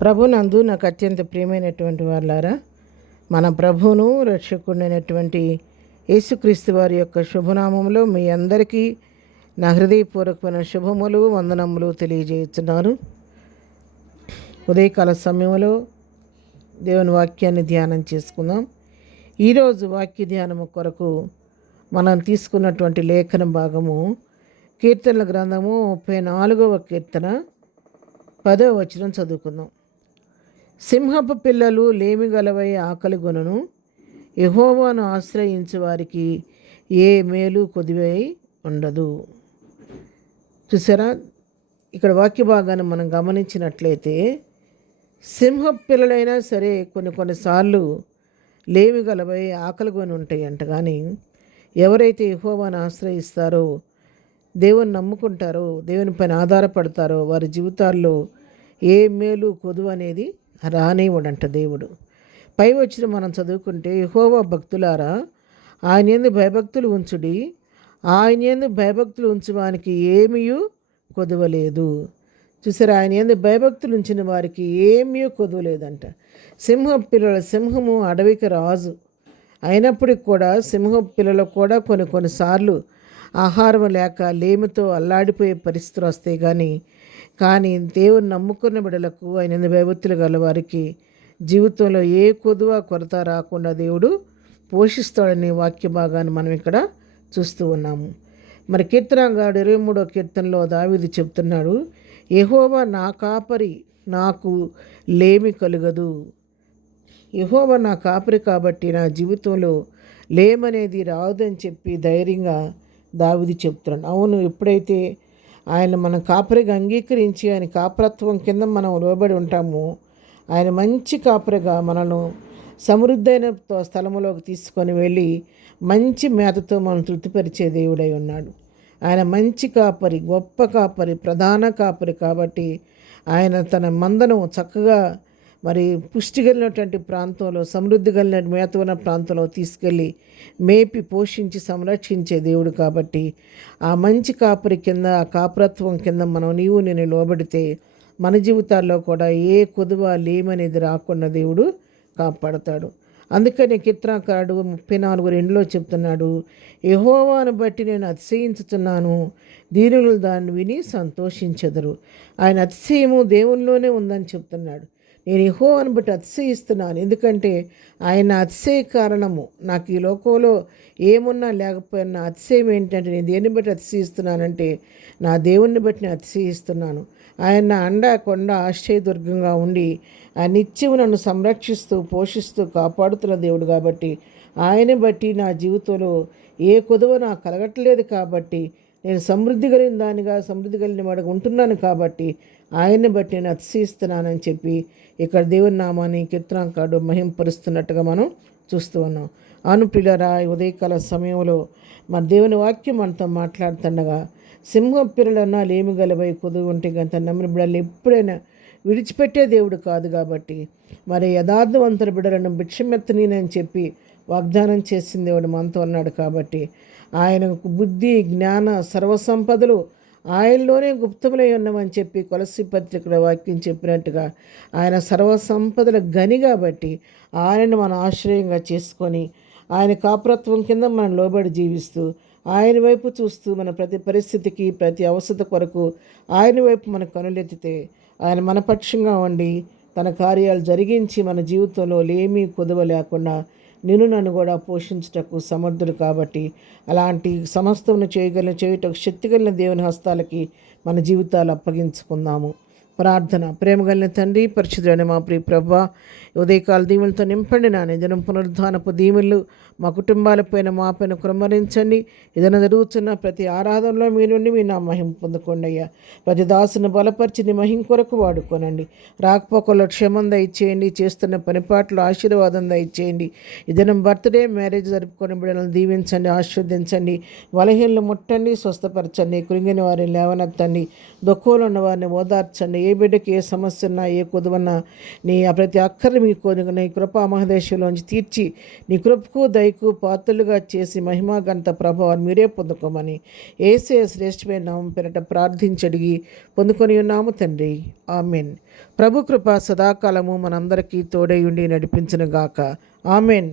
ప్రభునందు నాకు అత్యంత ప్రియమైనటువంటి వాళ్ళారా, మన ప్రభువును రక్షకుడైనటువంటి యేసుక్రీస్తు వారి యొక్క శుభనామంలో మీ అందరికీ నా హృదయపూర్వకమైన శుభములు వందనములు తెలియజేస్తున్నాను. ఉదయకాల సమయంలో దేవుని వాక్యాన్ని ధ్యానం చేసుకుందాం. ఈరోజు వాక్య ధ్యానము కొరకు మనం తీసుకున్నటువంటి లేఖన భాగము కీర్తనల గ్రంథము 34వ కీర్తన 10వ వచనం చదువుకుందాం. సింహపు పిల్లలు లేమిగలవై ఆకలిగొనును, యెహోవాను ఆశ్రయించు వారికి ఏ మేలు కొదివై ఉండదు. చూసారా, ఇక్కడ వాక్య భాగాన్ని మనం గమనించినట్లయితే సింహపు పిల్లలైనా సరే కొన్నిసార్లు లేమిగలవై ఆకలిగొని ఉంటాయి అంట. కానీ ఎవరైతే యెహోవాను ఆశ్రయిస్తారో, దేవుని నమ్ముకుంటారో, దేవుని పైన ఆధారపడతారో వారి జీవితాల్లో ఏ మేలు కొదువు అనేది రానివ్వడంట దేవుడు. పై వచ్చిన మనం చదువుకుంటే, యెహోవా భక్తులారా ఆయన యందు భయభక్తులు ఉంచుడి, ఆయన యందు భయభక్తులు ఉంచువానికి ఏమీ కొదవలేదు. చూసారా, ఆయన యందు భయభక్తులు ఉంచిన వారికి ఏమీ కొదవలేదంట. సింహము అడవికి రాజు అయినప్పటికి కూడా సింహపు పిల్లలు కూడా కొన్నిసార్లు ఆహారం లేక లేమితో అల్లాడిపోయే పరిస్థితులు వస్తాయి. కానీ దేవుని నమ్ముకున్న బిడ్డలకు, ఆయన భయభక్తులు గల వారికి జీవితంలో ఏ కొరత రాకుండా దేవుడు పోషిస్తాడని వాక్య భాగాన్ని మనం ఇక్కడ చూస్తూ ఉన్నాము. మరి కీర్తనగాడు 23వ కీర్తనలో దావీదు చెప్తున్నాడు, యెహోవా నా కాపరి, నాకు లేమి కలుగదు. యెహోవా నా కాపరి కాబట్టి నా జీవితంలో లేమనేది రాదని చెప్పి ధైర్యంగా దావీదు చెప్తున్నాడు. అవును, ఎప్పుడైతే ఆయన మనం కాపరిగా అంగీకరించి ఆయన కాపరత్వం కింద మనం లోబడి ఉంటామో, ఆయన మంచి కాపరిగా మనను సమృద్ధైన స్థలములోకి తీసుకొని వెళ్ళి మంచి మేతతో మనం తృప్తిపరిచే దేవుడై ఉన్నాడు. ఆయన మంచి కాపరి, గొప్ప కాపరి, ప్రధాన కాపరి కాబట్టి ఆయన తన మందను చక్కగా మరి పుష్టి కలిగినటువంటి ప్రాంతంలో, సమృద్ధి కలిగిన మేత ఉన్న ప్రాంతంలో తీసుకెళ్ళి మేపి పోషించి సంరక్షించే దేవుడు కాబట్టి ఆ మంచి కాపరి కింద, ఆ కాపరత్వం కింద నేను లోబడితే మన జీవితాల్లో కూడా ఏ కొదువ లేమనేది రాకుండా దేవుడు కాపాడతాడు. అందుకని కీర్తనకారుడు 34:2 చెప్తున్నాడు, యెహోవాను బట్టి నేను అతిశయించుతున్నాను, దీనులు దాన్ని విని సంతోషించెదరు. ఆయన అతిశయము దేవునిలోనే ఉందని చెప్తున్నాడు. నేను యెహోవాను బట్టి అతిశయిస్తున్నాను, ఎందుకంటే ఆయన అతిశయ కారణము. నాకు ఈ లోకంలో ఏమున్నా లేకపోయినా అతిశయం ఏంటంటే, నేను దేన్ని బట్టి అతిశయిస్తున్నానంటే నా దేవుణ్ణి బట్టి నేను అతిశయిస్తున్నాను. ఆయన నా అండ కొండ ఆశ్రయదుర్గంగా ఉండి ఆయన నిత్యం నన్ను సంరక్షిస్తూ పోషిస్తూ కాపాడుతున్న దేవుడు కాబట్టి ఆయన బట్టి నా జీవితంలో ఏ కొదువ నాకు కలగట్లేదు. కాబట్టి నేను సమృద్ధి కలిగిన వాడిగా ఉంటున్నాను కాబట్టి ఆయన్ని బట్టి నేను అతిశయిస్తున్నానని చెప్పి ఇక్కడ దేవుని నామాన్ని కీర్తనకారుడు మహింపరుస్తున్నట్టుగా మనం చూస్తూ ఉన్నాం. ప్రియులారా, ఉదయకాల సమయంలో మన దేవుని వాక్యం మనతో మాట్లాడుతుండగా, సింహం పిల్లలన్నా లేమి గలవై కొదువు ఉంటే గంత నమ్మిన బిడ్డలు ఎప్పుడైనా విడిచిపెట్టే దేవుడు కాదు. కాబట్టి మరి యథార్థవంతుల బిడ్డలను భిక్షమెత్తనని చెప్పి వాగ్దానం చేసిన దేవుడు మనతో ఉన్నాడు. కాబట్టి ఆయనకు బుద్ధి, జ్ఞాన, సర్వసంపదలు ఆయనలోనే గుప్తములై ఉన్నామని చెప్పి కొలస్సీ పత్రికలో వాక్యం చెప్పినట్టుగా ఆయన సర్వసంపదల గని కాబట్టి ఆయనను మనం ఆశ్రయంగా చేసుకొని ఆయన కాపురత్వం కింద మనం లోబడి జీవిస్తూ ఆయన వైపు చూస్తూ మన ప్రతి పరిస్థితికి, ప్రతి అవసరత కొరకు ఆయన వైపు మన కనులెత్తితే ఆయన మన పక్షంగా ఉండి తన కార్యాలు జరిగించి మన జీవితంలో లేమీ కొదువ లేకుండా నన్ను కూడా పోషించుటకు సమర్థుడు. కాబట్టి అలాంటి సమస్తమును చేయుటకు శక్తి కలిగిన దేవుని హస్తాలకి మన జీవితాలు అప్పగించుకుందాము. ప్రార్థన. ప్రేమగలిగిన తండ్రి, పరిశుద్ధుడైన మా ప్రియ ప్రభువా, ఉదయకాల దీవులతో నింపండి. నా నిజనం పునరుద్ధానపు దీవులు మా కుటుంబాలపైన, మా పైన కుమ్మరించండి. ఏదైనా జరుగుతున్న ప్రతి ఆరాధనలో మీ నుండి మీ నా మహిమ పొందుకోండి అయ్యా. ప్రతి దాసును బలపరిచి నీ మహిమ కొరకు వాడుకోనండి. రాకపోకల్లో క్షేమం దయచేయండి, చేస్తున్న పనిపాట్లు ఆశీర్వాదం దయచేయండి. ఏదైనా బర్త్డే, మ్యారేజ్ జరుపుకొని బిడ్డలను దీవించండి, ఆశీర్వదించండి. బలహీనలు ముట్టండి, స్వస్థపరచండి. కృంగిన వారిని లేవనెత్తండి, దుఃఖంలో ఉన్న వారిని ఓదార్చండి. ఏ బిడ్డకి ఏ సమస్య ఉన్నా ఏ కొదువన్నా నీ ప్రతి అక్కర్ని మీకు నీ కృపా మహదేశంలోంచి తీర్చి నీ కృపకు దయకు పాత్రలుగా చేసి మహిమా ఘనత ప్రభావాన్ని మీరే పొందుకోమని యేసే శ్రేష్టమైన నామం పేరట ప్రార్థించడిగి పొందుకొని ఉన్నాము తండ్రి. ఆమెన్. ప్రభు కృప సదాకాలము మనందరికీ తోడై ఉండి నడిపించును గాక. ఆమెన్.